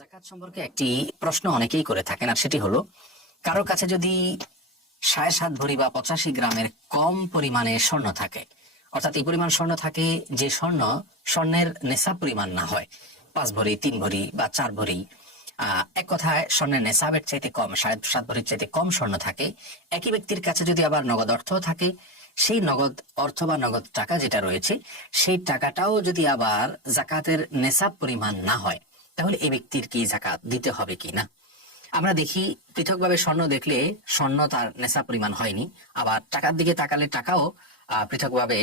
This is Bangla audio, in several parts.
জাকাত সম্পর্কে একটি প্রশ্ন অনেকেই করে থাকেন, আর সেটি হলো, কারোর কাছে যদি 7.5 ভরি বা 85 গ্রামের কম পরিমাণে স্বর্ণ থাকে, অর্থাৎ এই পরিমাণ স্বর্ণ থাকে যে স্বর্ণের নেশাব পরিমাণ না হয়, 5 ভরি, 3 ভরি বা 4 ভরি, এক কথায় স্বর্ণের নেশাবের চাইতে কম, 7.5 ভরির চাইতে কম স্বর্ণ থাকে। একই ব্যক্তির কাছে যদি আবার নগদ অর্থ থাকে, সেই নগদ অর্থ বা নগদ টাকা যেটা রয়েছে, সেই টাকাটাও যদি আবার জাকাতের নেশাব পরিমাণ না হয়, তাহলে এই ব্যক্তির কি জাকাত দিতে হবে কি না? আমরা দেখি পৃথকভাবে স্বর্ণ দেখলে স্বর্ণ তার নেশা পরিমাণ হয়নি, আবার টাকার দিকে তাকালে টাকাও পৃথকভাবে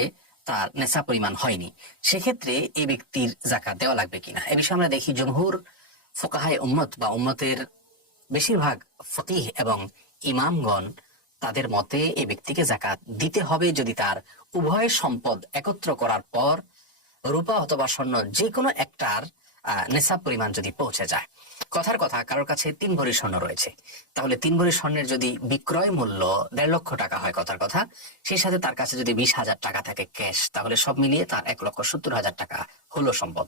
তার নেশা পরিমাণ হয়নি। সেক্ষেত্রে এই ব্যক্তির জাকাত দেওয়া লাগবে কিনা, এ বিষয়ে আমরা দেখি জমহুর ফুকাহায়ে উম্মত বা উম্মতের বেশিরভাগ ফকিহ এবং ইমামগণ তাদের মতে এই ব্যক্তিকে জাকাত দিতে হবে যদি তার উভয় সম্পদ একত্র করার পর রূপা অথবা স্বর্ণ যে কোনো একটার নেশাব পরিমাণ যদি পৌঁছে যায়। কথার কথা, কারোর কাছে 3 ভরি স্বর্ণ রয়েছে, তাহলে 3 ভরি স্বর্ণের যদি বিক্রয় মূল্য 1.5 লক্ষ টাকা হয় কথার কথা, সেই সাথে তার কাছে যদি 20,000 টাকা থাকে ক্যাশ, তাহলে সব মিলিয়ে তার 1,70,000 টাকা হলো সম্পদ।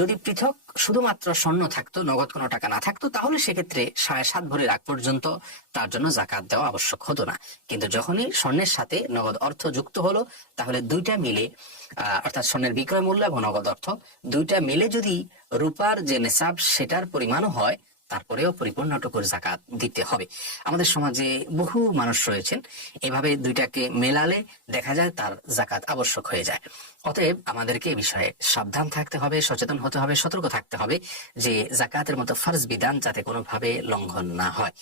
যদি পৃথক শুধুমাত্র স্বর্ণ থাকতো, নগদ কোনো টাকা না থাকতো, তাহলে সেক্ষেত্রে 7.5 ভরির আগ পর্যন্ত তার জন্য জাকাত দেওয়া আবশ্যক হতো না। কিন্তু যখনই স্বর্ণের সাথে নগদ অর্থ যুক্ত হলো, তাহলে দুইটা মিলে অর্থাৎ স্বর্ণের বিক্রয় মূল্য এবং নগদ অর্থ দুইটা মিলে যদি রূপার যে নেশাব সেটার পরিমাণও হয়, তারপরেও পরিপূর্ণটুকুর জাকাত দিতে হবে। আমাদের সমাজে বহু মানুষ রয়েছেন, এভাবে দুইটাকে মেলালে দেখা যায় তার জাকাত আবশ্যক হয়ে যায়। অতএব আমাদেরকে এ বিষয়ে সাবধান থাকতে হবে, সচেতন হতে হবে, সতর্ক থাকতে হবে যে জাকাতের মতো ফরজ বিধান যাতে কোনোভাবে লঙ্ঘন না হয়।